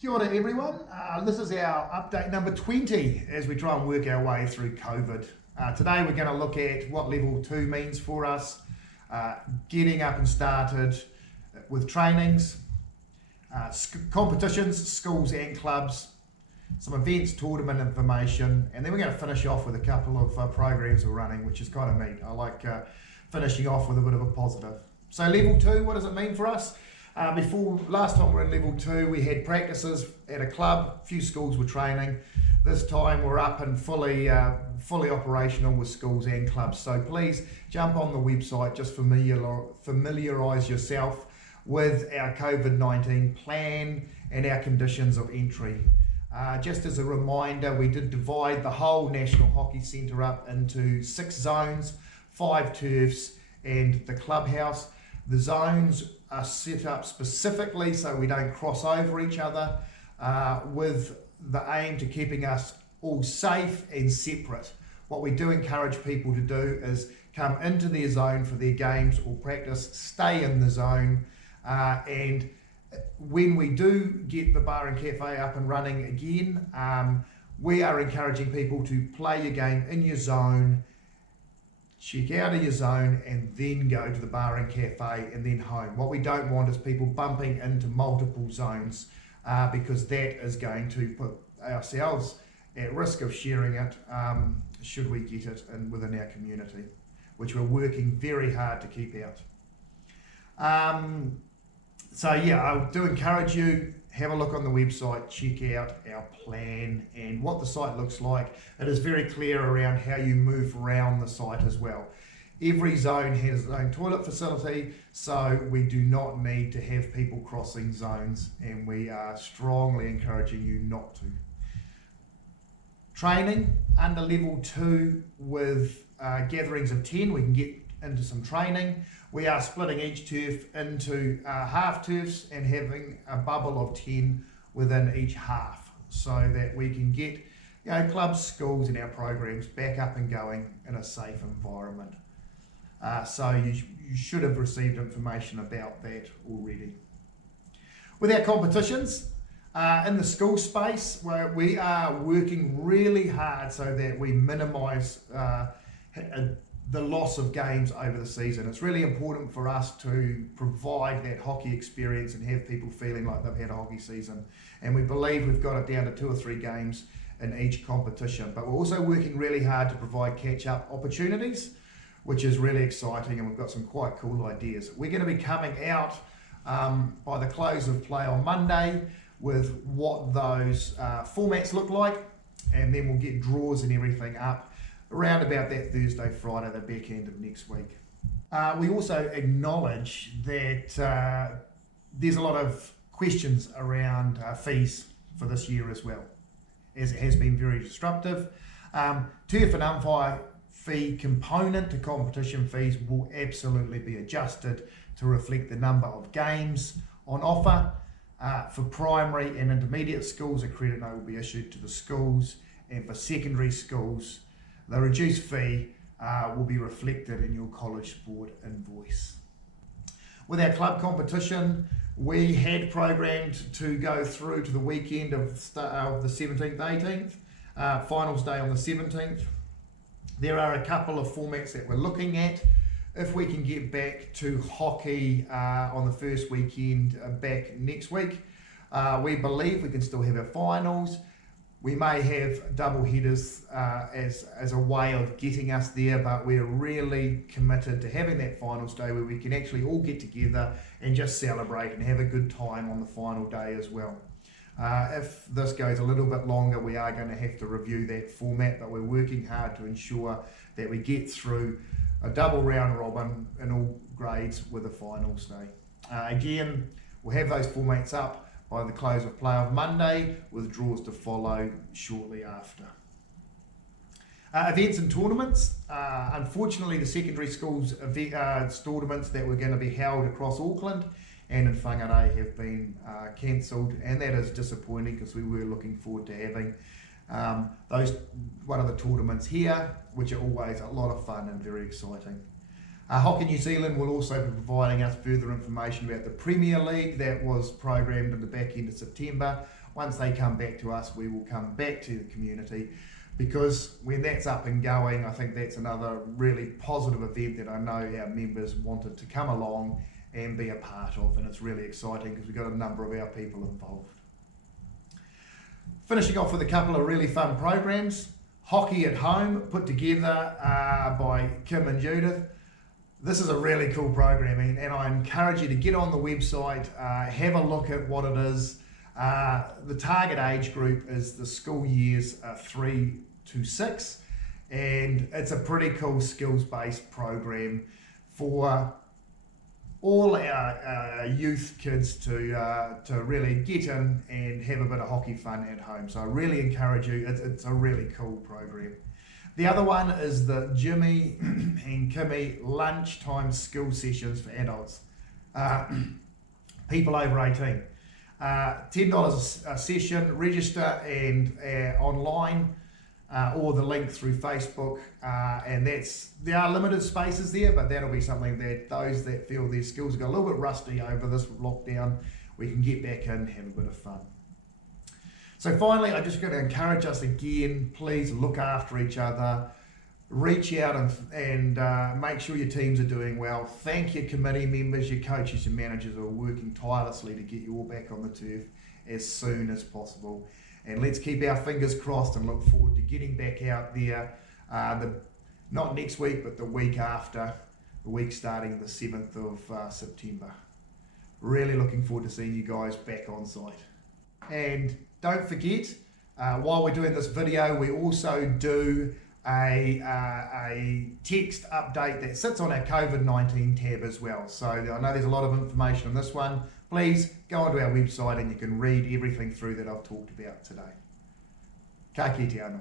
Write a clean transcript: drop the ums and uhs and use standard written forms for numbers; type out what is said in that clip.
Kia ora everyone. This is our update number 20 as we try and work our way through COVID. Today we're going to look at what level 2 means for us, getting up and started with trainings, competitions, schools and clubs, some events, tournament information, and then we're going to finish off with a couple of programs we're running, which is kind of neat. I like finishing off with a bit of a positive. So level 2, what does it mean for us? Before last time we were in level 2, we had practices at a club, a few schools were training. This time we're up and fully operational with schools and clubs. So please jump on the website, just familiarise yourself with our COVID-19 plan and our conditions of entry. Just as a reminder, we did divide the whole National Hockey Centre up into 6 zones, 5 turfs and the clubhouse. The zones are set up specifically so we don't cross over each other, with the aim to keeping us all safe and separate. What we do encourage people to do is come into their zone for their games or practice, stay in the zone, and when we do get the bar and cafe up and running again, we are encouraging people to play your game in your zone, check out of your zone and then go to the bar and cafe and then home. What we don't want is people bumping into multiple zones, because that is going to put ourselves at risk of sharing it should we get it within our community, which we're working very hard to keep out. So yeah, I do encourage you, have a look on the website, check out our plan and what the site looks like. It is very clear around how you move around the site as well. Every zone has its own toilet facility, so we do not need to have people crossing zones, and we are strongly encouraging you not to. Training under level 2 with gatherings of 10, we can get into some training. We are splitting each turf into half turfs and having a bubble of 10 within each half, so that we can get clubs, schools and our programs back up and going in a safe environment. So you should have received information about that already. With our competitions, in the school space, where we are working really hard so that we minimise the loss of games over the season. It's really important for us to provide that hockey experience and have people feeling like they've had a hockey season. And we believe we've got it down to 2 or 3 games in each competition. But we're also working really hard to provide catch-up opportunities, which is really exciting, and we've got some quite cool ideas. We're going to be coming out by the close of play on Monday with what those formats look like, and then we'll get draws and everything up around about that Thursday, Friday, the back end of next week. We also acknowledge that there's a lot of questions around fees for this year as well, as it has been very disruptive. Turf and umpire fee component to competition fees will absolutely be adjusted to reflect the number of games on offer. For primary and intermediate schools, a credit note will be issued to the schools, and for secondary schools, the reduced fee will be reflected in your college sport invoice. With our club competition, we had programmed to go through to the weekend of the 17th, 18th, finals day on the 17th. There are a couple of formats that we're looking at. If we can get back to hockey on the first weekend back next week, we believe we can still have our finals. We may have double headers as a way of getting us there, but we're really committed to having that finals day where we can actually all get together and just celebrate and have a good time on the final day as well. If this goes a little bit longer, we are going to have to review that format, but we're working hard to ensure that we get through a double round robin in all grades with a finals day. Again, we'll have those formats up by the close of play on Monday, with draws to follow shortly after. Events and tournaments. Unfortunately, the secondary schools tournaments that were going to be held across Auckland and in Whangarei have been cancelled, and that is disappointing because we were looking forward to having one of the tournaments here, which are always a lot of fun and very exciting. Hockey New Zealand will also be providing us further information about the Premier League that was programmed in the back end of September once they come back to us, we will come back to the community, because when that's up and going, I think that's another really positive event that I know our members wanted to come along and be a part of, and it's really exciting because we've got a number of our people involved. Finishing off with a couple of really fun programs. Hockey at Home, put together by Kim and Judith. This is a really cool program, and I encourage you to get on the website, have a look at what it is. The target age group is the school years 3 to 6, and it's a pretty cool skills-based program for all our youth kids to really get in and have a bit of hockey fun at home. So I really encourage you. It's a really cool program. The other one is the Jimmy and Kimmy lunchtime skill sessions for adults, people over 18. $10 a session, register and online, or the link through Facebook, and there are limited spaces there, but that'll be something that those that feel their skills got a little bit rusty over this lockdown, we can get back in and have a bit of fun. So finally, I'm just going to encourage us again, please look after each other, reach out and make sure your teams are doing well. Thank your committee members, your coaches, your managers who are working tirelessly to get you all back on the turf as soon as possible. And let's keep our fingers crossed and look forward to getting back out there, not next week, but the week after, the week starting the 7th of September. Really looking forward to seeing you guys back on site. And don't forget, while we're doing this video, we also do a text update that sits on our COVID-19 tab as well. So I know there's a lot of information on this one. Please go onto our website and you can read everything through that I've talked about today. Ka kite anō.